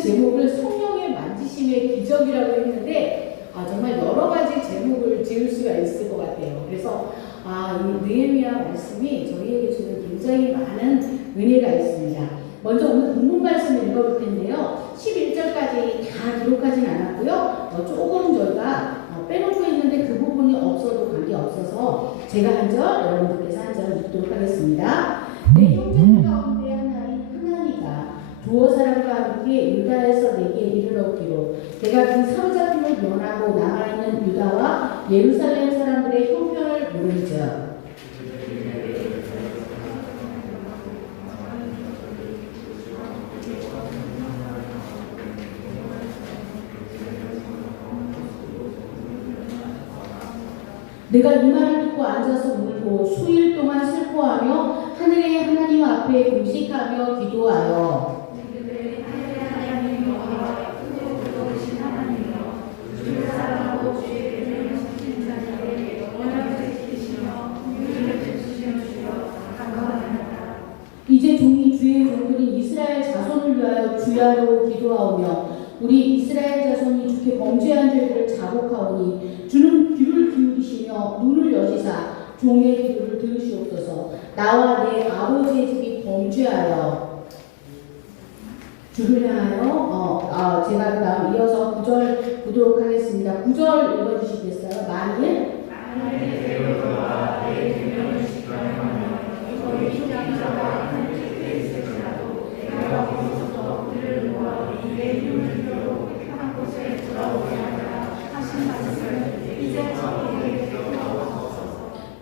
제목을 성령의 만지심의 기적이라고 했는데 정말 여러 가지 제목을 지을 수가 있을 것 같아요. 그래서 이 느헤미야 말씀이 저희에게 주는 굉장히 많은 은혜가 있습니다. 먼저 오늘 본문 말씀을 읽어볼 텐데요. 11절까지 다 기록하진 않았고요. 조금 저희가 빼놓고 있는데 그 부분이 없어도 관계없어서 제가 한 절, 여러분들께서 한 절 읽도록 하겠습니다. 내 형제들 가운데 하나인 하나니가 두어 사람과 함께 유다에서 내게 이르렀기로 내가 그 사로잡힘을 면하고 남아있는 유다와 예루살렘 사람들의 형편을 물은즉 내가 이 말을 듣고 앉아서 울고 수일 동안 슬퍼하며 하늘의 하나님 앞에 금식하며 기도하여 이제 종이 주의 종들인 이스라엘 자손을 위하여 주야로 기도하오며 우리 이스라엘 자손이 주께 범죄한 죄들을 자복하오니 주는 귀를 기울이시며 눈을 여시사 종의 기도를 들으시옵소서. 나와 내 아버지의 집이 범죄하여 주를 향하여 제가 그 다음 이어서 9절 보도록 하겠습니다. 9절 읽어주시겠어요? 만일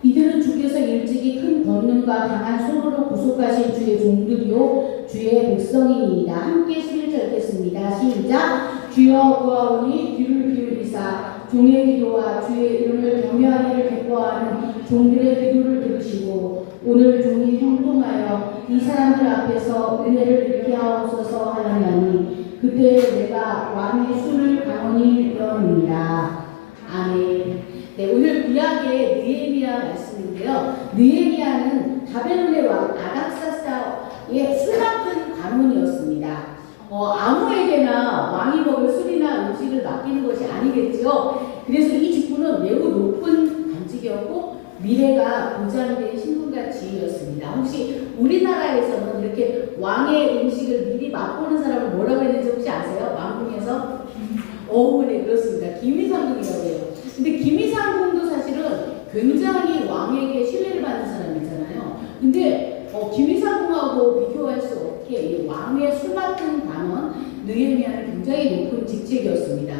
이들은 주께서 일찍이 큰 권능과 강한 손으로 구속하신 주의 종들이요 주의 백성이니이다. 함께 11절 읽겠습니다. 시작. 주여 구하오니 귀를 기울이사 종의 기도와 주의 이름을 경외하기를 기뻐하는 종들의 기도를 들으시고 오늘 종이 형통하여 이 사람들 앞에서 은혜를 잃게 하옵소서 하였나니 그때 내가 왕의 수를 강원히 배웠느니라. 아멘. 네, 오늘 구약의 느헤미야 말씀인데요. 느헤미야는 바벨론의 왕 아닥사스다의 술 맡은 관원이었습니다. 아무에게나 왕이 먹을 술이나 음식을 맡기는 것이 아니겠죠. 그래서 이 직분은 매우 높은 관직이었고 미래가 보장된 신분과 지위였습니다. 혹시 우리나라에서는 이렇게 왕의 음식을 미리 맛보는 사람을 뭐라고 했는지 혹시 아세요? 왕궁에서? 네, 그렇습니다. 기미상궁이라고 해요. 근데 기미상궁도 사실은 굉장히 왕에게 신뢰를 받는 사람이잖아요. 근데 기미상궁하고 비교할 수 없게 이 왕의 술 맡은 관원 느헤미야는 굉장히 높은 직책이었습니다.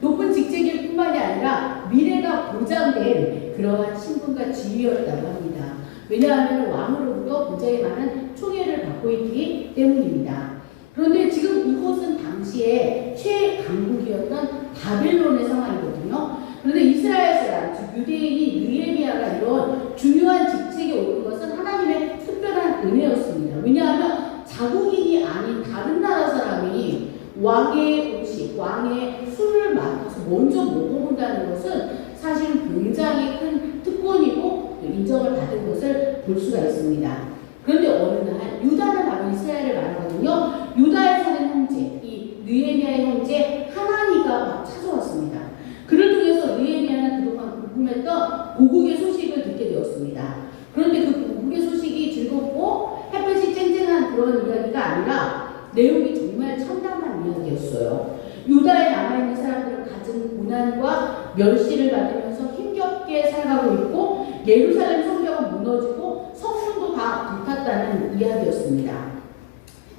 높은 직책일 뿐만이 아니라 미래가 보장된 그러한 신분과 지위였다고 합니다. 왜냐하면 왕으로부터 굉장히 많은 총애를 받고 있기 때문입니다. 그런데 지금 이곳은 당시에 최강국이었던 바벨론의 상황이거든요. 그런데 이스라엘 사람, 즉 유대인이 느헤미야가 이런 중요한 직책에 오른 것은 하나님의 특별한 은혜였습니다. 왜냐하면 자국인이 아닌 다른 나라 사람이 왕의 음식, 왕의 술을 맡아서 먼저 먹어본다는 것은 사실 굉장히 큰 특권이고 인정을 받은 것을 볼 수가 있습니다. 그런데 어느 날 유다는 바로 이스라엘을 말하거든요. 유다에 사는 형제, 이 느헤미야의 형제 하나니가 막 찾아왔습니다. 그를 통해서 느헤미야는 그동안 궁금했던 고국의 소식을 듣게 되었습니다. 그런데 그 고국의 소식이 즐겁고 햇볕이 쨍쨍한 그런 이야기가 아니라 내용이 정말 참담한 이야기였어요. 유다에 남아있는 사람들은 갖은 고난과 멸시를 받으면서 힘겹게 살아가고 있고 예루살렘 성벽은 무너지고 성문도 다 불탔다는 이야기였습니다.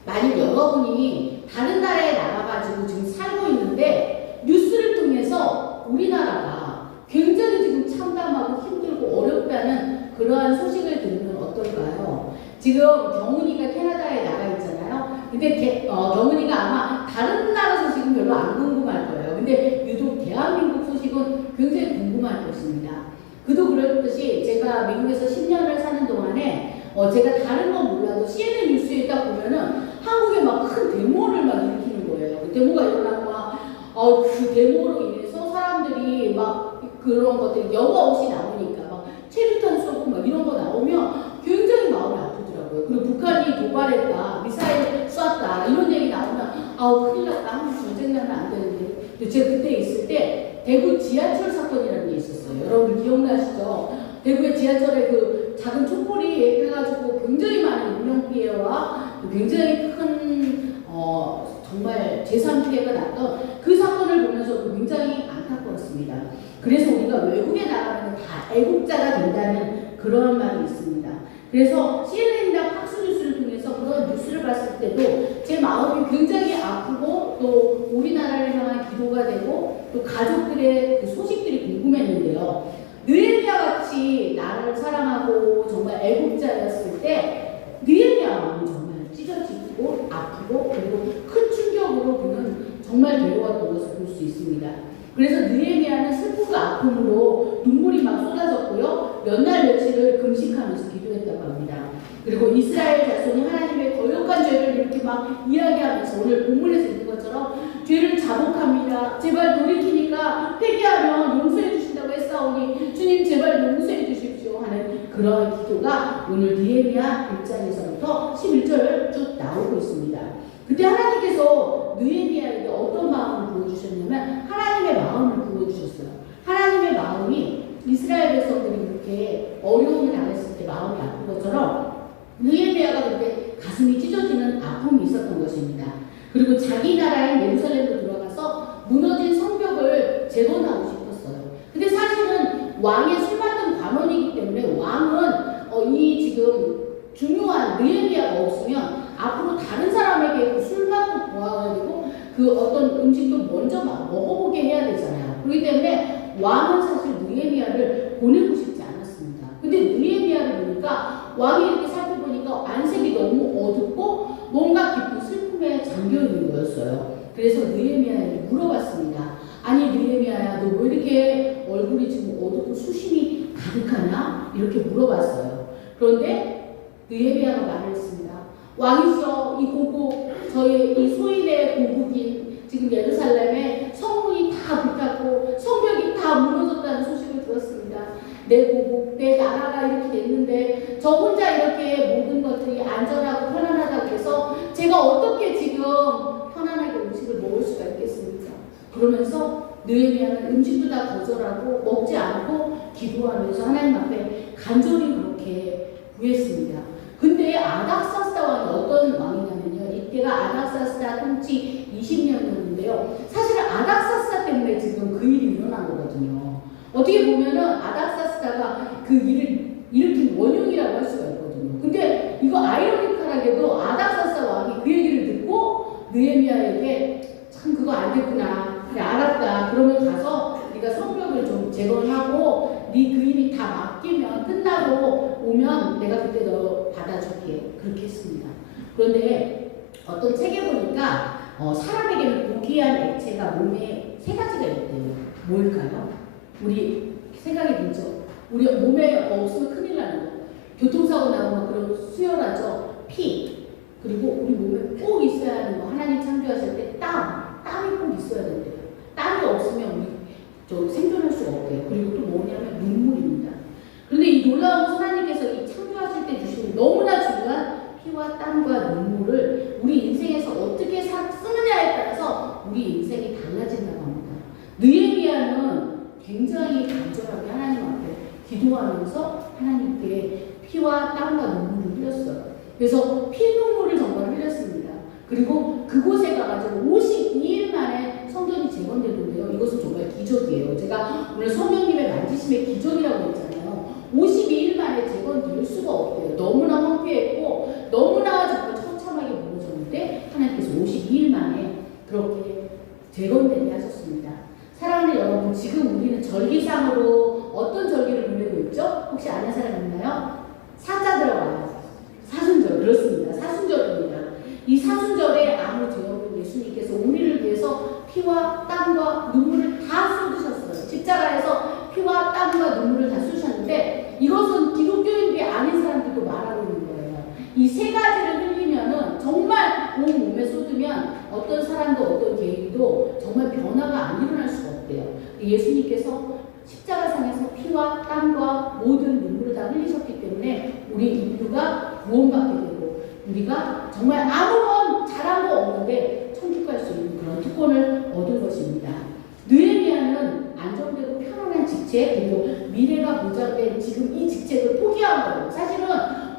만약 여러분이 다른 나라에 나가가지고 지금 살고 있는데 뉴스를 통해서 우리나라가 굉장히 지금 참담하고 힘들고 어렵다는 그러한 소식을 들으면 어떨까요? 지금 경훈이가 캐나다에 나가 있잖아요. 근데 경훈이가 아마 다른 나라 소식은 별로 안 궁금할 거예요. 근데 유독 대한민국 소식은 굉장히 궁금할 것입니다. 그도 그렇듯이 제가 미국에서 10년을 사는 동안에 제가 다른 건 몰라도 CNN 뉴스에 딱 보면은 한국에 막 큰 데모를 막 일으키는 거예요. 그 데모가 일어나고 그 데모로 인해서 사람들이 막 그런 것들이 여과 없이 나오니까 막 체류탄 쏘고 막 이런 거 나오면 굉장히 마음이 아프더라고요. 있더라고요. 그리고 북한이 도발했다, 미사일 쐈다 이런 얘기 나오면 아우 큰일 났다, 한국 전쟁 나면 안 되는데. 근데 제가 그때 있을 때 대구 지하철 사건이라는 게 있었어요. 여러분 기억나시죠? 대구의 지하철에 그 작은 촛불이 해가지고 굉장히 많은 인명피해와 굉장히 큰 정말 재산 피해가 났던 그 사건을 보면서 굉장히 안타까웠습니다. 그래서 우리가 외국에 나가면 다 애국자가 된다는 그런 말이 있습니다. 그래서 CNN이나 팍스뉴스를 통해서 그런 뉴스를 봤을 때도 제 마음이 굉장히 아프고 또 우리나라를 향한 기도가 되고 또 가족들의 그 소식들이 궁금했는데요. 느헤미야 같이 나라를 사랑하고 정말 애국자였을 때 느헤미야 마음이 정말 찢어지고 아프고 그리고 큰 충격으로 그는 정말 괴로웠던 것을 볼 수 있습니다. 그래서 느헤미야는 슬픔과 아픔으로 눈물이 막 쏟아졌고요. 몇 날 며칠을 금식하면서 기도했다고 합니다. 그리고 이스라엘 자손이 하나님의 거룩한 죄를 이렇게 막 이야기하면서 오늘 본문에서 있는 것처럼 죄를 자복합니다. 제발 돌이키니까 회개하면 용서해 주신다고 했사오니 주님 제발 용서해 주십시오 하는 그런 기도가 오늘 느헤미야 1장에서부터 11절 쭉 나오고 있습니다. 그때 하나님께서 느헤미야에게 어떤 마음을 부어주셨냐면 하나님의 마음을 부어주셨어요. 하나님의 마음이 이스라엘 백성들이 이렇게 어려움을 당했을 때 마음이 아픈 것처럼 느헤미야가 그때 가슴이 찢어지는 아픔이 있었던 것입니다. 그리고 자기 나라인 예루살렘으로 돌아가서 무너진 성벽을 재건하고 싶었어요. 근데 사실은 왕의 술 맡은 관원이기 때문에 왕은 이 지금 중요한 느헤미야가 없으면 앞으로 다른 사람에게 그 술 맡고 보아야 되고 그 어떤 음식도 먼저 먹어보게 해야 되잖아요. 그렇기 때문에 왕은 사실 느헤미야를 보내고 싶지 않았습니다. 근데 느헤미야를 보니까 왕이 이렇게 살펴보니까 안색이 너무 어둡고 뭔가 깊은 슬픔에 잠겨 있는 거였어요. 그래서 느헤미야에게 물어봤습니다. 아니 느헤미야야, 너 왜 이렇게 얼굴이 지금 어둡고 수심이 가득하냐? 이렇게 물어봤어요. 그런데 느헤미야가 말을 했습니다. 왕이시여, 이 고국, 저희 이 소인의 고국인 지금 예루살렘에 성문이 다 불탔고 성벽이 다 무너졌다는 소식을 들었습니다. 내 고국, 내 나라가 이렇게 됐는데 저 혼자 이렇게 모든 것들이 안전하고 편안하다고 해서 제가 어떻게 지금 편안하게 음식을 먹을 수가 있겠습니까? 그러면서 느헤미야는 음식도 다 거절하고 먹지 않고 기도하면서 하나님 앞에 간절히 그렇게 구했습니다. 근데 아닥사스다 왕이 어떤 왕이냐면요. 이때가 아닥사스다 통치 20년이었는데요. 사실은 아닥사스다 때문에 지금 그 일이 일어난 거거든요. 어떻게 보면은 아닥사스다가 그 일을 일으킨 원흉이라고 할 수가 있거든요. 근데 이거 아이러니컬하게도 아닥사스다 왕이 그 얘기를 듣고 느헤미야에게 참 그거 안 됐구나. 그래 알았다. 그러면 가서 네가 성벽을 좀 재건하고 네 그 일이 다 맡기면 끝나고 오면 내가 그때 너 받아줄게. 그렇게 했습니다. 그런데 어떤 책에 보니까 사람에게는 고귀한 액체가 몸에 3가지가 있대요. 뭘까요? 우리 생각이 들죠? 우리 몸에 없으면 큰일 나는 거. 교통사고 나면 그런 수혈하죠. 피. 그리고 우리 몸에 꼭 있어야 하는 거. 하나님 창조하실 때 땀이 꼭 있어야 된대요. 땀이 없으면 우리 생존할 수가 없대요. 그리고 또 뭐냐면 눈물입니다. 그런데 이 놀라운 하나님께서 이 창조하실 때 주시는 너무나 중요한 피와 땀과 눈물을 우리 인생에서 어떻게 쓰느냐에 따라서 우리 인생이 달라진다고 합니다. 느헤미야는 굉장히 간절하게 하나님 앞에 기도하면서 하나님께 피와 땀과 눈물을 흘렸어요. 그래서 피눈물을 정말 흘렸습니다. 그리고 그곳에 가가지고 52일 만에 성전이 재건되는데요. 이것은 정말 기적이에요. 제가 오늘 성령님의 만지심의 기적이라고 했잖아요. 52일 만에 재건될 수가 없대요. 너무나 황폐했고 너무나 정말 처참하게 무너졌는데 하나님께서 52일 만에 그렇게 재건되게 하셨습니다. 사랑하는 여러분, 지금 우리는 절기상으로 어떤 절기를 보내고 있죠? 혹시 아는 사람 있나요? 사자 들어가요. 사순절. 그렇습니다. 사순절입니다. 이 사순절에 아무 죄 없는 예수님께서 우리를 위해서 피와 땀과 눈물을 다 쏟으셨어요. 십자가에서 피와 땀과 눈물을 다 쏟으셨는데 이것은 기독교인들이 아닌 사람들도 말하고 있는 거예요. 이 3가지를 흘리면은 정말 온 몸에 쏟으면 어떤 사람도 어떤 개인도 정말 변화가 안 일어날 수가 없대요. 예수님께서 십자가상에서 피와 땀과 모든 눈물을 다 흘리셨기 때문에 우리 인류가 구원받게 됩니다. 우리가 정말 아무런 잘한 거 없는데 천국 갈 수 있는 그런 특권을 얻은 것입니다. 느헤미야는 안정되고 편안한 직책 그리고 미래가 보장된 지금 이 직책을 포기한 거예요. 사실은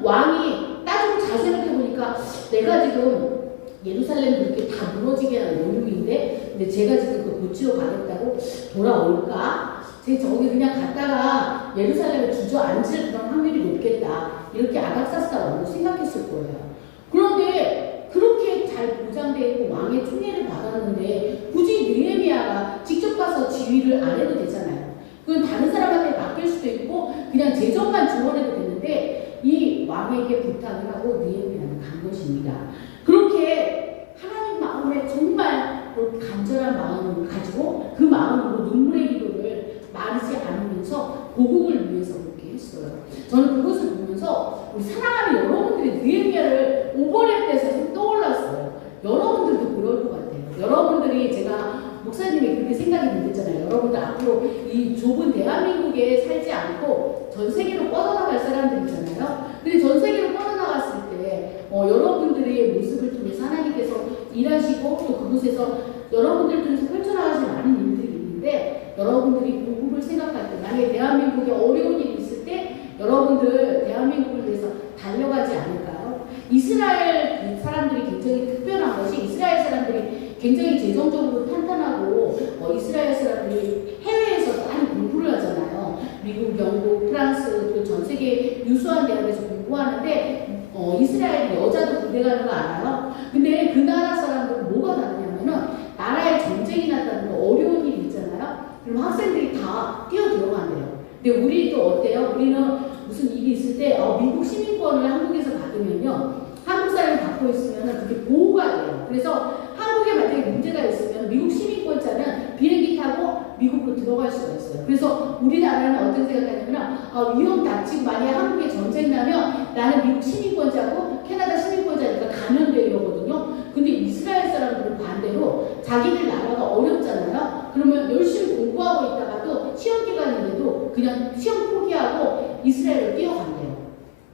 왕이 따지고 잘 생각해보니까 내가 지금 예루살렘 그렇게 다 무너지게 하는 원흉인데 근데 제가 지금 그 고치러 가겠다고 돌아올까? 제 저기 그냥 갔다가 예루살렘에 주저앉을 그런 확률이 높겠다. 이렇게 아닥사스다 생각했을 거예요. 그런데 그렇게 잘 보장되어 있고 왕의 총애를 받았는데 굳이 느헤미야가 직접 가서 지휘를 안 해도 되잖아요. 그건 다른 사람한테 맡길 수도 있고 그냥 재정만 지원해도 되는데 이 왕에게 부탁을 하고 느헤미야는 간 것입니다. 그렇게 하나님 마음에 정말 간절한 마음을 가지고 그 마음으로 눈물의 기도를 마르지 않으면서 고국을 위해서 그렇게 했어요. 저는 그것을 보면서 우리 사랑하는 여러분들이 느헤미야를 오버랩돼서 떠올랐어요. 여러분들도 그럴 것 같아요. 여러분들이 제가 목사님이 그렇게 생각이 들었잖아요. 여러분들 앞으로 이 좁은 대한민국에 살지 않고 전 세계로 뻗어나갈 사람들이잖아요. 근데 전 세계로 뻗어나갔을 때 여러분들의 모습을 통해서 하나님께서 일하시고 또 그곳에서 여러분들 통해서 펼쳐나가신 많은 일들이 있는데 여러분들이 고국을 생각할 때 만약에 대한민국에 어려운 일이 있을 때 여러분들 대한민국을 위해서 달려가지 않을까요? 이스라엘 사람들이 굉장히 특별한 것이 이스라엘 사람들이 굉장히 재정적으로 탄탄하고 이스라엘 사람들이 해외에서 많이 공부를 하잖아요. 미국, 영국, 프랑스 또 전 세계 유수한 대학에서 공부하는데 이스라엘 여자도 군대 가는 거 알아요? 근데 그 나라 사람들은 뭐가 다르냐면은 나라에 전쟁이 났다는 거 어려운 일이 있잖아요. 그럼 학생들이 다 뛰어들어간대요. 근데 우리 또 어때요? 우리는 무슨 일이 있을 때 미국 시민권을 한국에서 받으면요. 한국 사람이 갖고 있으면 그게 보호가 돼요. 그래서 한국에 만약에 문제가 있으면 미국 시민권자는 비행기 타고 미국으로 들어갈 수가 있어요. 그래서 우리나라는 어떤 생각하냐면 위험 닥치고 만약에 한국에 전쟁 나면 나는 미국 시민권자고 캐나다 시민권자니까 가면 돼 이러거든요. 근데 이스라엘 사람들은 반대로 자기들 나라가 어렵잖아요. 그러면 열심히 공부하고 있다가도 시험 기간인데도 그냥 시험 포기하고 이스라엘로 뛰어간대요.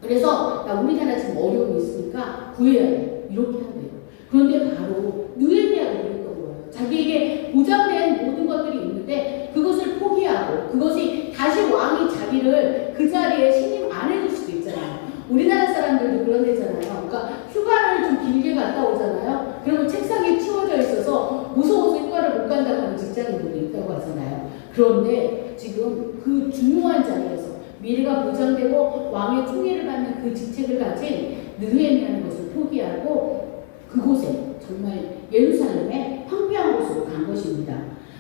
그래서 우리나라 지금 어려움이 있으니까 구해야 돼. 이렇게 한대요. 그런데 바로 느헤미야가 그랬던 거예요. 자기에게 보장된 모든 것들이 있는데 그것을 포기하고 그것이 다시 왕이 자기를 그 자리에 신임 안 해줄 수도 있잖아요. 우리나라 사람들도 그런 데잖아요. 그러니까 휴가를 좀 길게 갔다 오잖아요. 그러면 책상에 치워져 있어서 무서워서 휴가를 못 간다고 하는 직장인들도 있다고 하잖아요. 그런데 지금 그 중요한 자리에서 미래가 보장되고 왕의 총애를 받는 그 직책을 가진 느헤미야는 것을 포기하고 그곳에 정말 예루살렘의 황폐한 곳으로 간 것입니다.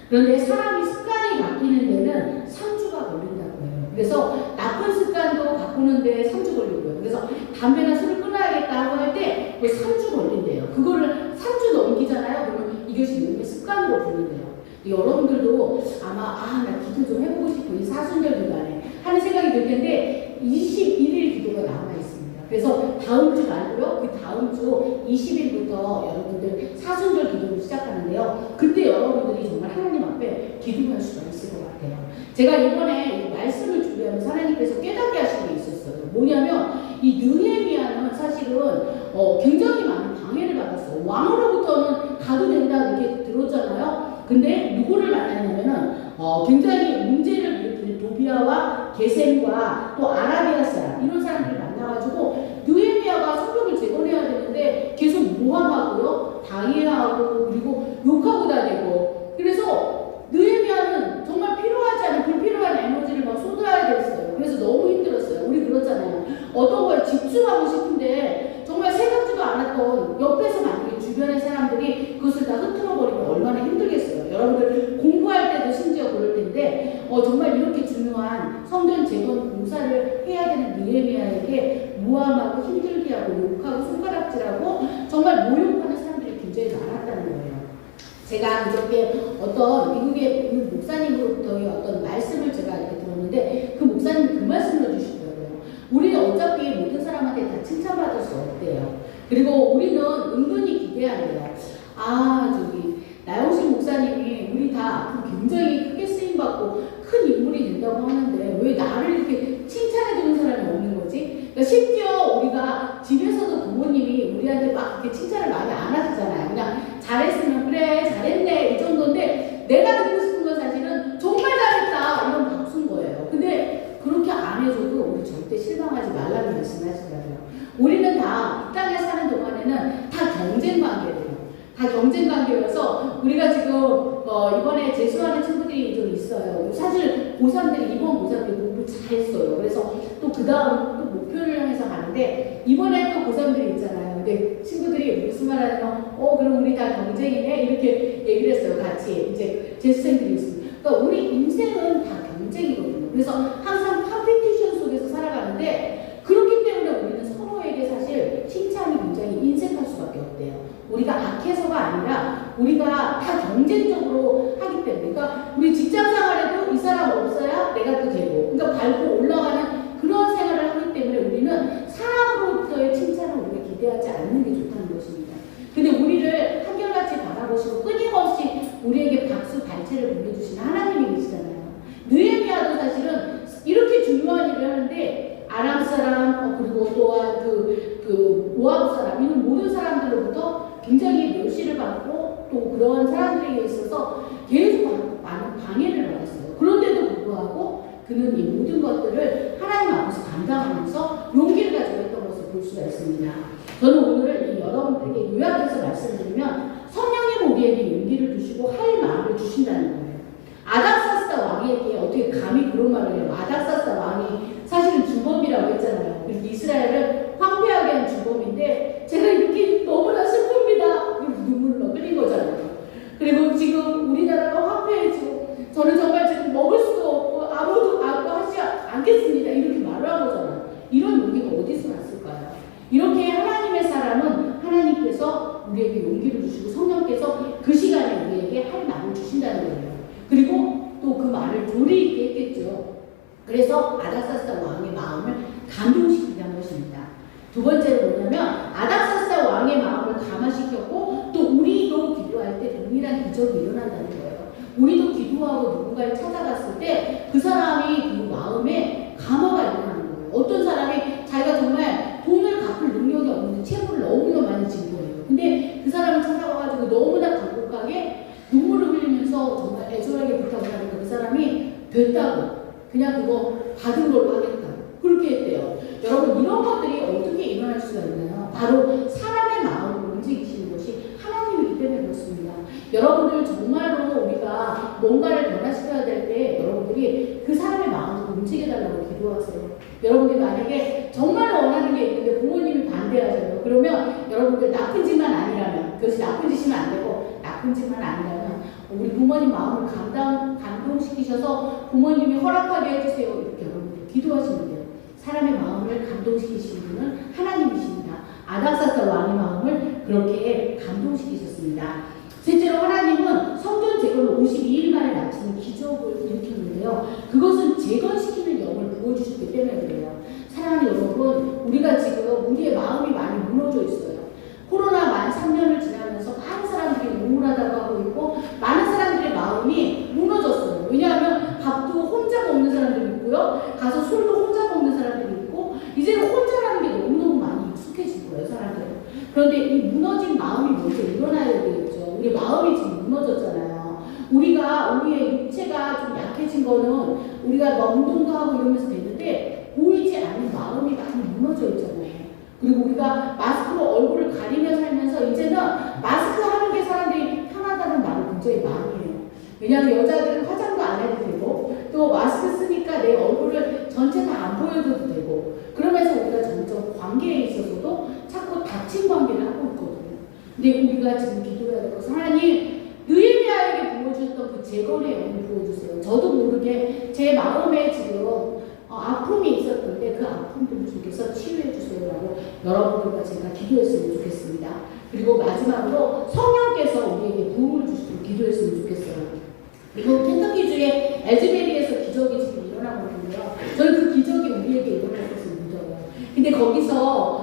그런데 사람이 습관이 바뀌는 데는 3주가 걸린다고 해요. 그래서 나쁜 습관도 바꾸는데 3주 걸리고요. 그래서 담배나 술을 끊어야겠다 할 때 3주 걸린대요. 그거를 3주 넘기잖아요. 그러면 이것이 몸의 습관으로 부른대요. 여러분들도 아마 나 기도 좀 해보고 싶어 이 사순절 기간에 하는 생각이 들 텐데 21일 기도가 남아 있습니다. 그래서 다음 주 말고요. 그 다음 주 20일부터 여러분들 사순절 기도를 시작하는데요. 그때 여러분들이 정말 하나님 앞에 기도할 수가 있을 것 같아요. 제가 이번에 말씀을 준비하면서 하나님께서 깨닫게 하신 게 있었어요. 뭐냐면 이 느헤미야는 사실은 굉장히 많은 방해를 받았어요. 왕으로부터는 가도 된다 이렇게 들었잖아요. 근데 누구를 만났냐면은 굉장히 문제를 일으키는 도비아와 게셈과 또 아라비아 사람 이런 사람들을 만나가지고 느헤미야가 성벽을 재건해야 되는데 계속 모함하고요, 당해하고 그리고 욕하고 다니고 그래서 느헤미야는 정말 필요하지 않은 불필요한 에너지를 막 쏟아야 됐어요. 그래서 너무 힘들었어요. 우리 그렇잖아요. 어떤 거에 집중하고 싶은데 정말 생각지도 않았던 옆에서 만약에 주변의 사람들이 그것을 다 흐트러버리면 얼마나 힘들겠어요. 여러분들 공부할 때도 심지어 그럴 텐데 정말 이렇게 중요한 성전 재건 공사를 해야 되는 느헤미야에게 모함하고 힘들게 하고 욕하고 손가락질하고 정말 모욕하는 사람들이 굉장히 많았다는 거예요. 제가 그저께 어떤 미국에 있는 목사님으로부터의 어떤 말씀을 제가 이렇게 들었는데 그 목사님이 그 말씀을 해주시더라고요. 우리는 어차피 모든 사람한테 다 칭찬받을 수 없대요. 그리고 우리는 은근히 기대한대요. 나영식 목사님이 우리 다 앞으로 굉장히 크게 쓰임받고 큰 인물이 된다고 하는데 왜 나를 이렇게 칭찬해주는 사람이 없는 거지? 그러니까 심지어 우리가 집에서도 부모님이 막 그렇게 칭찬을 많이 안 하셨잖아요. 그냥 잘했으면 그래 잘했네 이 정도인데 내가 듣고 싶은 건 사실은 정말 잘했다 이런 박수인 거예요. 근데 그렇게 안 해줘도 우리 절대 실망하지 말라는 말씀하시더라고요. 우리는 다 이 땅에 사는 동안에는 다 경쟁 관계예요. 다 경쟁 관계여서 우리가 지금 이번에 재수하는 친구들이 좀 있어요. 사실 고3들이 이번 고3들이 공부 잘했어요. 그래서 또 그 다음 또 목표를 향해서 가는데 이번에 또 고3들이 있잖아요. 근데 친구들이 무슨 말 하냐면 그럼 우리 다 경쟁이네 이렇게 얘기를 했어요. 같이 이제 재수생들이 있습니다. 그러니까 우리 인생은 다 경쟁이거든요. 그래서 항상 컴피티션 속에서 살아가는데 그렇기 때문에 우리는 서로에게 사실 칭찬이 굉장히 인색할 수밖에 없대요. 우리가 악해서가 아니라 우리가 다 경쟁적으로 하기 때문에 그러니까 우리 직장 생활에도 이 사람 없어야 내가 또 되고 그러니까 밟고 올라가는 그런 생활을 하기 때문에 우리는 사람으로부터의 칭찬을 우리가 기대하지 않는 게 좋다는 것입니다. 근데 우리를 한결같이 바라보시고 끊임없이 우리에게 박수 발채를 보내주시는 하나님이 계시잖아요. 느헤미야도 사실은 이렇게 중요한 일을 하는데 아람 사람 그리고 또한 그 모압 사람 이런 모든 사람들로부터 굉장히 멸시를 받고 또 그런 사람들에게 있어서 계속 많은 방해를 받았어요. 그런데도 불구하고 그는 이 모든 것들을 하나님 앞에서 감당하면서 용기를 가지고 했던 것을 볼 수가 있습니다. 저는 오늘 이 여러분들에게 요약해서 말씀드리면 성령님 우리에게 용기를 주시고 할 마음을 주신다는 거예요. 아닥사스다 왕에게 어떻게 감히 그런 말을 해요. 아닥사스다 왕이 사실은 주범이라고 했잖아요. 그리고 이스라엘을 황폐하게 한 주범인데 제가 이렇게 너무나 슬픕니다. 눈물로 흘린 거잖아요. 그리고 지금 우리나라가 황폐해지고 저는 정말 지금 먹을 수도 없고 아무도 하지 않겠습니다. 이렇게 말을 한 거잖아요. 이런 용기가 어디서 났을까요? 이렇게 하나님의 사람은 하나님께서 우리에게 용기를 주시고 성령께서 그 시간에 우리에게 할 말을 주신다는 거예요. 그리고 또 그 말을 도리 있게 했겠죠. 그래서 아닥사스다 왕의 마음을 감동시키는 것입니다. 두 번째로 뭐냐면 아닥사스다 왕의 마음을 감화시켰고 또 우리도 기도할 때 동일한 기적이 일어난다는 거예요. 우리도 기도하고 누군가를 찾아갔을 때 그 사람이 그 마음에 감화가 일어나는 거예요. 어떤 사람이 자기가 정말 돈을 갚을 능력이 없는데 채무를 너무나 많이 진 거예요. 근데 그 사람을 찾아가가지고 너무나 간곡하게 눈물을 흘리면서 정말 애절하게 부탁을 하니까 그 사람이 됐다고 그냥 그거 받은 걸로 하겠다고 그렇게 했대요. 여러분 이런 것들이 어떻게 일어날 수가 있나요? 바로 사람의 마음을 움직이시는 것이 하나님이기 때문에 그렇습니다. 여러분들 정말로 우리가 뭔가를 변화시켜야 될 때 여러분들이 그 사람의 마음을 움직여달라고 기도하세요. 여러분들이 만약에 정말로 원하는 게 있는데 부모님이 반대하세요. 그러면 여러분들 나쁜 짓만 아니라면 그것이 나쁜 짓이면 안 되고 나쁜 짓만 아니라면 우리 부모님 마음을 감동시키셔서 부모님이 허락하게 해주세요. 이렇게 여러분들 기도하시면 돼요. 사람의 마음을 감동시키시는 분은 하나님이십니다. 아닥사스다 왕의 마음을 그렇게 감동시키셨습니다. 셋째로 하나님은 성전 재건을 52일 만에 마치는 기적을 일으켰는데요. 그것은 재건시키는 영을 부어주셨기 때문에 그래요. 사랑하는 여러분, 우리가 지금 우리의 마음이 많이 무너져 있어요. 코로나 만 3년을 지나면서 많은 사람들이 우울하다고 하고 있고 많은 사람들의 마음이 무너졌어요. 왜냐하면 밥도 혼자 먹는 사람들이 있고요. 가서 술도 혼자 먹는 사람들이 있고 이제는 혼자라는 게 너무너무 많이 익숙해진 거예요. 사람들은. 그런데 이 무너진 마음이 먼저 일어나야 되겠죠. 우리 마음이 지금 무너졌잖아요. 우리의 육체가 좀 약해진 거는 우리가 막 운동도 하고 이러면서 됐는데 보이지 않는 마음이 많이 무너져 있잖아요. 그리고 우리가 마스크로 얼굴을 가리며 살면서 이제는 마스크 하는 게 사람들이 편하다는 말을 굉장히 많이 해요. 왜냐하면 여자들은 화장도 안 해도 되고 또 마스크 쓰니까 내 얼굴을 전체 다 안 보여줘도 되고 그러면서 우리가 점점 관계에 있어서도 자꾸 닫힌 관계를 하고 있거든요. 근데 우리가 지금 기도해야 될 것은 하나님 느헤미야에게 부어주셨던 그 재건의 영을 부어주세요. 저도 모르게 제 마음에 지금 아픔이 있었던데 그 아픔들을 주께서 치유해 주세요라고 여러분들과 제가 기도했으면 좋겠습니다. 그리고 마지막으로 성령께서 우리에게 도움을 주시도록 기도했으면 좋겠어요. 그리고 켄터키주의 에즈베리에서 기적이 지금 일어나고 있는데요. 저는 그 기적이 우리에게 일어날 것을 믿어요. 근데 거기서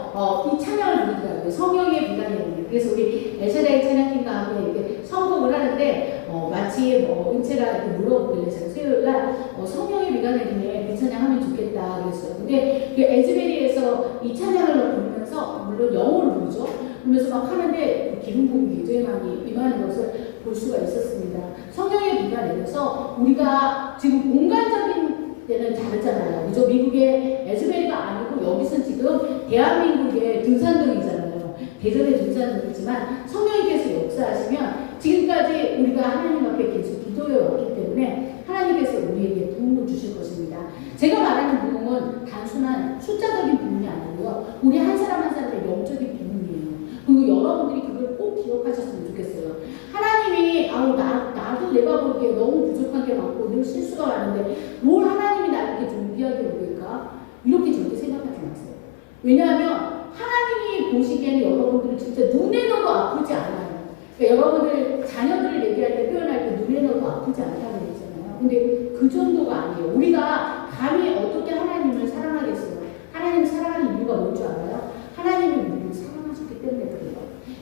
이 찬양을 부르더라고요. 성령의 비단이에요. 그래서 우리 엘샤다이 찬양팀과 함께 이렇게 선곡을 하는데 마치 은채가 이렇게 물어보길래 제가 수요일날 성령의 비단에 중에 그 찬양하면 좋겠다 그랬어요. 근데 그 에즈베리에서 이 찬양을 부르면서 물론 영어로 부르죠. 그러면서 막 하는데 기름 부음이 굉장히 많이 임하는 것을 볼 수가 있었습니다. 성령의 비가 내려서 우리가 지금 공간적인 때는 다르잖아요. 그죠? 미국의 에즈베리가 아니고 여기서 지금 대한민국의 등산동이잖아요. 대전의 등산동이지만 성령님께서 역사하시면 지금까지 우리가 하나님 앞에 계속 기도해 왔기 때문에 하나님께서 우리에게 부흥을 주실 것입니다. 제가 말하는 부흥은 단순한 숫자적인 부흥이 아니고요. 우리 한 사람 한 사람의 영적인 부흥이에요. 그리고 여러분들이 그걸 꼭 기억하셨으면 좋겠어요. 하나님이 나도 내가 보기에 너무 부족한 게 많고 늘 실수가 많은데 뭘 하나님이 나에게 준비하게 오길까? 이렇게 절대 생각하지 마세요. 왜냐하면 하나님이 보시기에는 여러분들은 진짜 눈에 넣어도 아프지 않아요. 그러니까 여러분들 자녀들을 얘기할 때 표현할 때 눈에 넣어도 아프지 않다고 그랬잖아요. 근데 그 정도가 아니에요. 우리가 감히 어떻게 하나님을 사랑하겠어요? 하나님을 사랑하는 이유가 뭔 줄 알아요? 하나님이 우리를 사랑하셨기 때문에 그래요.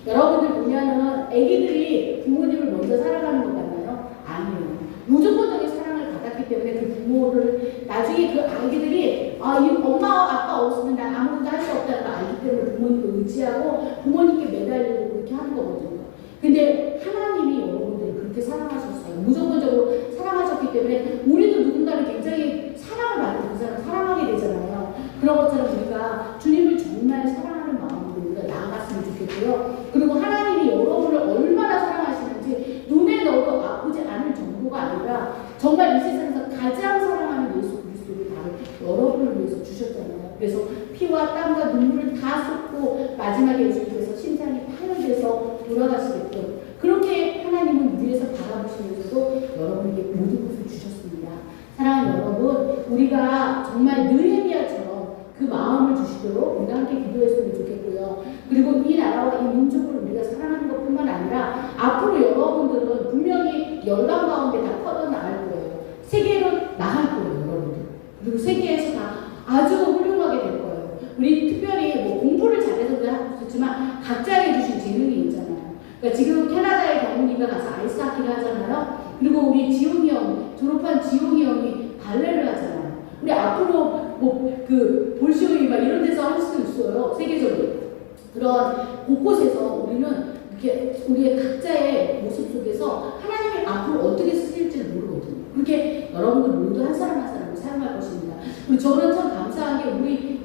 여러분들 보면은 아기들이 부모님을 먼저 사랑하는 것 같나요? 아니에요. 무조건적인 사랑을 받았기 때문에 그 부모를 나중에 그 아기들이 이 엄마 아빠 없으면 난 아무것도 할 수 없다는 걸 알기 때문에 부모님을 의지하고 부모님께 매달리고 그렇게 하는 거거든요. 근데 하나님이 여러분들을 그렇게 사랑하셨어요. 무조건적으로 사랑하셨기 때문에 우리도 누군가를 굉장히 사랑을 받는 그 사람을 사랑하게 되잖아요. 그런 것처럼 우리가 주님을 정말 사랑하는 마음으로 우리가 나아갔으면 좋겠고요. 그리고 하나님이 여러분을 얼마나 사랑하시는지 눈에 넣어도 아프지 않을 정도가 아니라 정말 이 세상에서 가장 사랑하는 예수 그리스도를 바로 여러분을 위해서 주셨잖아요. 그래서 피와 땀과 눈물을 다 쏟고 마지막에 예수님께서 심장이 파열돼서 돌아가시게끔 그렇게 하나님은 위에서 바라보시면서도 여러분에게 모든 것을 주셨습니다. 사랑하는 여러분, 우리가 정말 느헤미야처럼 그 마음을 주시도록 우리가 함께 기도했으면 좋겠고요. 그리고 이 나라와 이 민족을 우리가 사랑하는 것뿐만 아니라 앞으로 여러분들은 분명히 열방 가운데 다 뻗어나갈 거예요. 세계로 나갈 거예요, 여러분들. 그리고 세계에서 다 아주 훌륭하게 될 거예요. 우리 특별히 뭐 공부를 잘해서도 할 수 있지만 각자에게 주신 재능이 있잖아요. 그러니까 지금 캐나다의 경훈이가 가서 아이스하키를 하잖아요. 그리고 우리 지용이 형, 졸업한 지용이 형이 발레를 하잖아요. 우리 앞으로 뭐 그 볼쇼이 막 이런 데서 할 수도 있어요. 세계적으로. 그런 곳곳에서 우리는 이렇게 우리의 각자의 모습 속에서 하나님이 앞으로 어떻게 쓰실지를 모르거든요. 그렇게 여러분들 모두 한 사람 한 사람을 사용할 것입니다. 그리고 저는 참 감사한 게 우리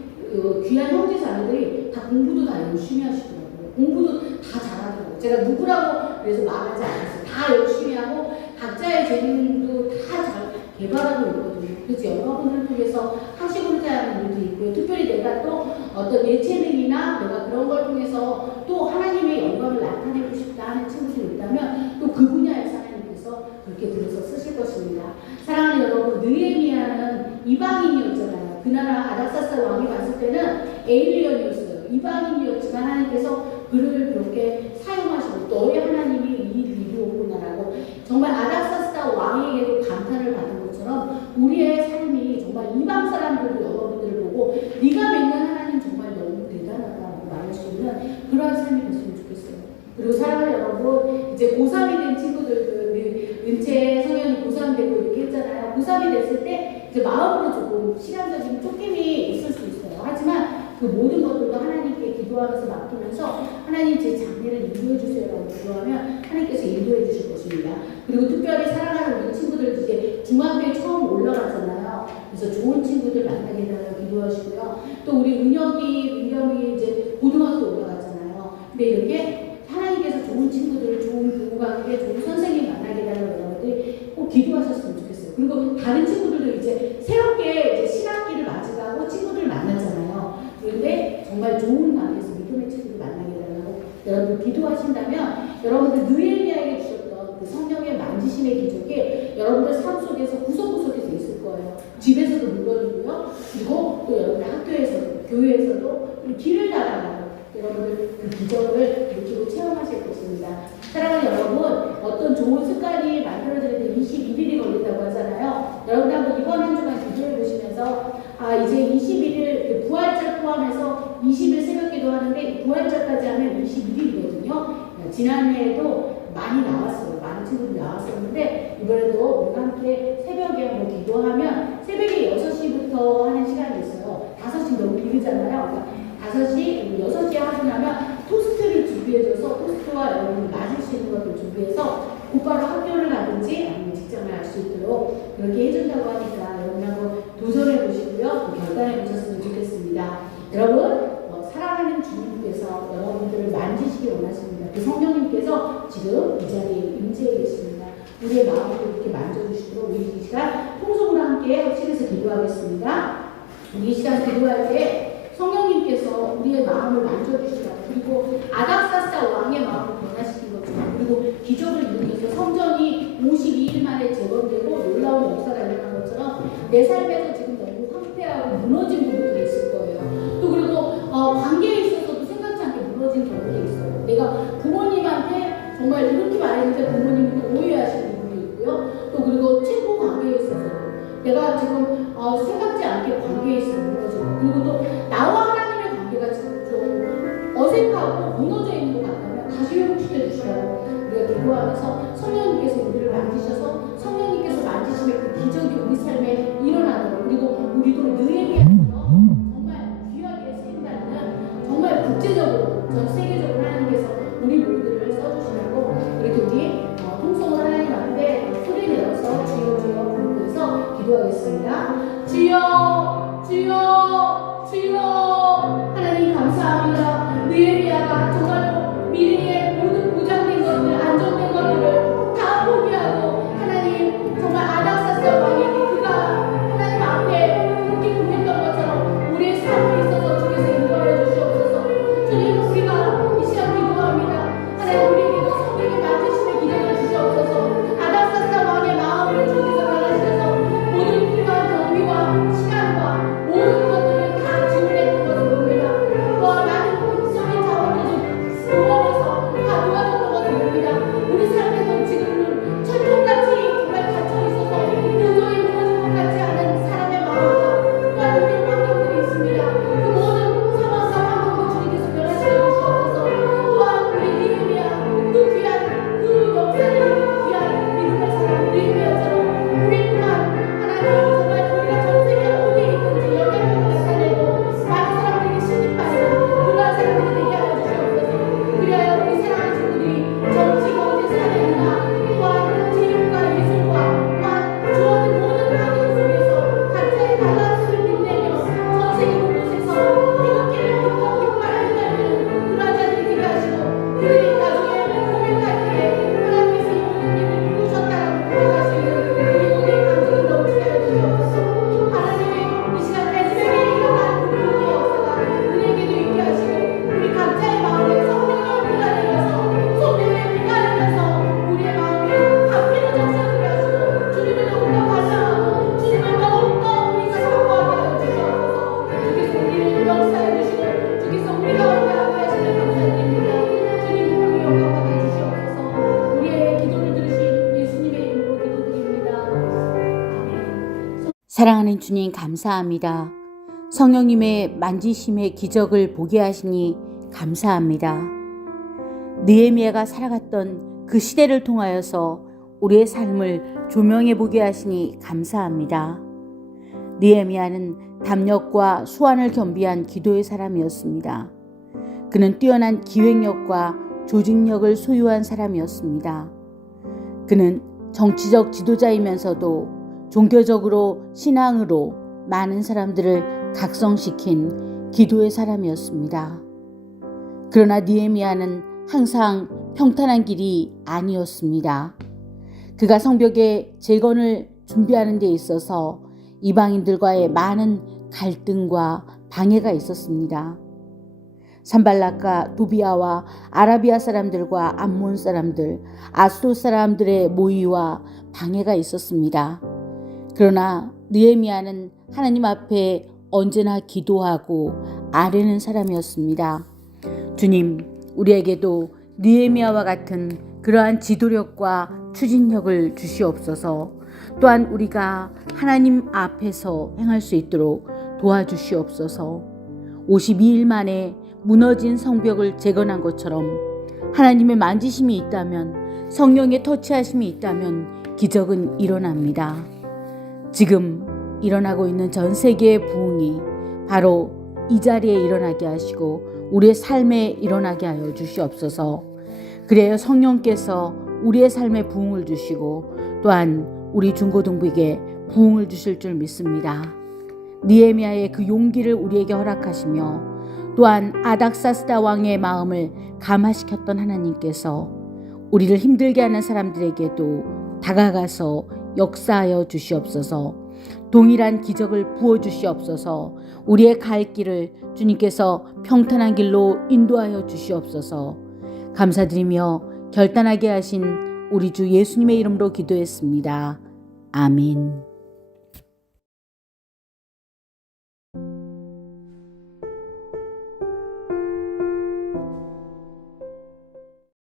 귀한 형제 자매들이 다 공부도 다 열심히 하시더라고요. 공부도 다 잘하더라고요. 제가 누구라고 그래서 말하지 않았어요. 다 열심히 하고 각자의 재능도 다 잘 개발하고 있거든요. 그래서 여러분들을 통해서 하시고자 하는 일도 있고요. 특별히 내가 또 어떤 예체능이나 내가 그런 걸 통해서 또 하나님의 영광을 나타내고 싶다 하는 친구들이 있다면 또 그 분야에서 하나님께서 그렇게 들어서 쓰실 것입니다. 사랑하는 여러분, 느헤미야는 이방인이었잖아요. 그 나라 아닥사스 왕이 봤을 때는 에일리언이었어요. 이방인이었지만 하나님께서 그를 그렇게 사용하시고 너의 하나님이 이 일을 이루었구나라고 정말 아닥사스다 왕에게도 감탄을 받은 것처럼 우리의 삶이 정말 이방 사람들도 여러분들을 보고 네가 믿는 하나님 정말 너무 대단하다고 말할 수 있는 그러한 삶이 됐으면 좋겠어요. 그리고 사랑하는 여러분, 이제 고3이 된 친구들 은채 성현이 고3 되고 이렇게 했잖아요. 고3이 됐을 때 이제 마음으로 조금 시간적인 쫓김이 있을 수 있어요. 하지만 그 모든 것들도 하나님께 기도하면서 맡기면서 하나님 제 장래를 인도해 주세요라고 기도하면 하나님께서 인도해 주실 것입니다. 그리고 특별히 사랑하는 우리 친구들 이제 중학교에 처음 올라가잖아요. 그래서 좋은 친구들 만나게 해달라고 기도하시고요. 또 우리 은영이 이제 고등학교 올라가잖아요. 근데 이렇게 하나님께서 좋은 친구들, 좋은 교우관계, 좋은 선생님 만나게 해달라고 여러분들이 꼭 기도하셨으면 좋겠어요. 그리고 다른 친구들도 이제 새롭게 이제 신학기를 맞이하고 친구들을 만났잖아요. 그런데 정말 좋은 마음에서 믿음의 친구를 만나게 해달라고 여러분들 기도하신다면 여러분들 느헤미야에게 주셨던 그 성령의 만지심의 기적이 여러분들 삶 속에서 구석구석에서 있을 거예요. 집에서도 물론이고요. 그리고 또 여러분들 학교에서도, 교회에서도 길을 나가고 여러분들 그 기적을 느끼고 체험하실 것입니다. 사랑하는 여러분, 어떤 좋은 습관이 만들어지는데 21일이 걸린다고 하잖아요. 여러분 한번 이번 한 주간 기도해 보시면서 이제 21일 부활절 포함해서 20일 새벽기도 하는데 부활절까지 하면 21일이거든요. 지난해에도 많이 나왔어요. 많은 친구들이 나왔었는데 이번에도 우리가 함께 새벽에 한번 기도하면 새벽에 6시부터 하는 시간이 있어요. 5시 너무 길잖아요. 그러니까 5시, 6시에 하고 나면 토스트를 시간과 여러분이 맞을 수 있는 것들 준비해서 곧바로 학교를 가든지 아니면 직장을 갈 수 있도록 그렇게 해준다고 하니까 여러분 한번 도전해 보시고요. 또 결단해 보셨으면 좋겠습니다. 여러분 사랑하는 주님께서 여러분들을 만지시기 원하십니다. 그 성령님께서 지금 이 자리에 임재해 계십니다. 우리의 마음을 이렇게 만져주시도록 우리 이 시간 통성으로 함께 합심해서 기도하겠습니다. 우리 이 시간 기도할 때 성령님께서 우리의 마음을 만져주시라. 그리고 아닥사스다 왕의 마음을 변화시킨 것처럼 그리고 기적을 이루면서 성전이 52일 만에 재건되고 놀라운 역사가 일어난 것처럼 내 삶에서 지금 너무 황폐하고 무너진 부분들이 있을 거예요. 또 그리고 관계에 있어서도 생각지 않게 무너진 경우도 있어요. 내가 부모님한테 정말 이렇게 말했는데 부모님도 오해하시는 부분이 있고요. 또 그리고 친구 관계에 있어서도 내가 지금 생각지 않게 관계에 있어 무너지고 그리고 또 나와 하나님의 관계가 지금 좀 어색하고 무너져 있는 것 같다면 다시 회복시켜 주시라고 우리가 기도하면서 성령님께서 우리를 만지셔서 성령님께서 만지심의 그 기적이 우리 삶에 일어나도록 그리고 우리도 느헤미야처럼 정말 귀하게 쓰인다는 정말 국제적으로 전 세계적으로 하나님께서 우리 모두를 써주시라고 이렇게 우리 통성을 하나님 앞에 소리 내어서 주여 주여 부르면서 기도하겠습니다. 주여 주여 주여 하나님 감사합니다. 느헤미야가 정말로 미래의 모든 보장된 것들 안정된 것들을 다 포기하고 하나님 정말 아닥사스다 왕에게 그가 하나님 앞에 그렇게 공했던 것처럼 우리의 삶에 있어서 주께서 인도하여 주시옵소서. 주님 우리가 이 시간 기도합니다. 하나님 우리에게도 성령의 만지심의 기도를 주시옵소서. 아닥사스다 왕의 마음을 주께서 변화시켜서 모든 필요한 경비와 시간과 모든 것들을 다 지원했던 것을 봅니다. 또한 많은 성의 자원들을 동원해서 다 도와줬던 것을 봅니다. 우리 삶에도 지금은 철통같이 정말 갇혀있어서 도저히 무너질 것 같지 않은 사람의 마음과 또한 우리 환경들이 있습니다. 그 모든 상황과 환경도 주님께서 변화시켜 주시옵소서. 또한 우리 느헤미야 그 귀한 그 역사를 귀한 믿음의 사람 느헤미야처럼 우리 또한 하나님 정말 우리가 전 세계 어디에 있든지 영향력을 나타내고 많은 사람들에게 신입하는 그러한 사람들이 되게 하여 주시옵소서. 그리하여 우리 사랑하는 친구들이 정치, 경제, 사회나 또한 체육과 예술과 또한 주어진 모든 환경 속에서 각자의 달란트를 빛내며 전 세계 곳곳에서 태극기를 펴고 깃발을 휘날리는 그러한 자들이 되게 하시고 그들이 나중에 고백할 때에 하나님께서 이 모든 일을 이루셨다라고 고백할 수 있는 우리 모두의 감정이 넘치게 하여 주시옵소서. 하나님의 이 시간 마지막에 일어난 부흥의 역사가 우리에게도 있게 하시고 우리 각자의 마음에 성령의 피가 내려서 성령의 피가 내려서 우리의 마음에 바뀌는 역사들이 하시고 주님을 더욱더 갈망하고 주님을 더욱더 우리가 사모하게 하여 주시옵소서. 주께서 우리를 역사해 주시고 주께서 우리 가운데 함께 하시는 감사드립니다. 주님 우리 영광 받아 주시옵소서. 우리의 기도를 들으신 예수님의 이름으로 기도드립니다. 아멘. 사랑하는 주님 감사합니다. 성령님의 만지심의 기적을 보게 하시니 감사합니다. 느헤미야가 살아갔던 그 시대를 통하여서 우리의 삶을 조명해 보게 하시니 감사합니다. 느헤미야는 담력과 수완을 겸비한 기도의 사람이었습니다. 그는 뛰어난 기획력과 조직력을 소유한 사람이었습니다. 그는 정치적 지도자이면서도 종교적으로 신앙으로 많은 사람들을 각성시킨 기도의 사람이었습니다. 그러나 느헤미야는 항상 평탄한 길이 아니었습니다. 그가 성벽의 재건을 준비하는 데 있어서 이방인들과의 많은 갈등과 방해가 있었습니다. 산발락과 도비아와 아라비아 사람들과 암몬 사람들, 아수르 사람들의 모의와 방해가 있었습니다. 그러나 느헤미야는 하나님 앞에 언제나 기도하고 아뢰는 사람이었습니다. 주님, 우리에게도 느헤미야와 같은 그러한 지도력과 추진력을 주시옵소서. 또한 우리가 하나님 앞에서 행할 수 있도록 도와주시옵소서. 52일 만에 무너진 성벽을 재건한 것처럼 하나님의 만지심이 있다면, 성령의 터치하심이 있다면 기적은 일어납니다. 지금 일어나고 있는 전 세계의 부흥이 바로 이 자리에 일어나게 하시고 우리의 삶에 일어나게 하여 주시옵소서. 그래요, 성령께서 우리의 삶에 부흥을 주시고 또한 우리 중고등부에게 부흥을 주실 줄 믿습니다. 느헤미야의 그 용기를 우리에게 허락하시며 또한 아닥사스다 왕의 마음을 감화시켰던 하나님께서 우리를 힘들게 하는 사람들에게도 다가가서 역사하여 주시옵소서. 동일한 기적을 부어주시옵소서. 우리의 갈 길을 주님께서 평탄한 길로 인도하여 주시옵소서. 감사드리며 결단하게 하신 우리 주 예수님의 이름으로 기도했습니다. 아멘.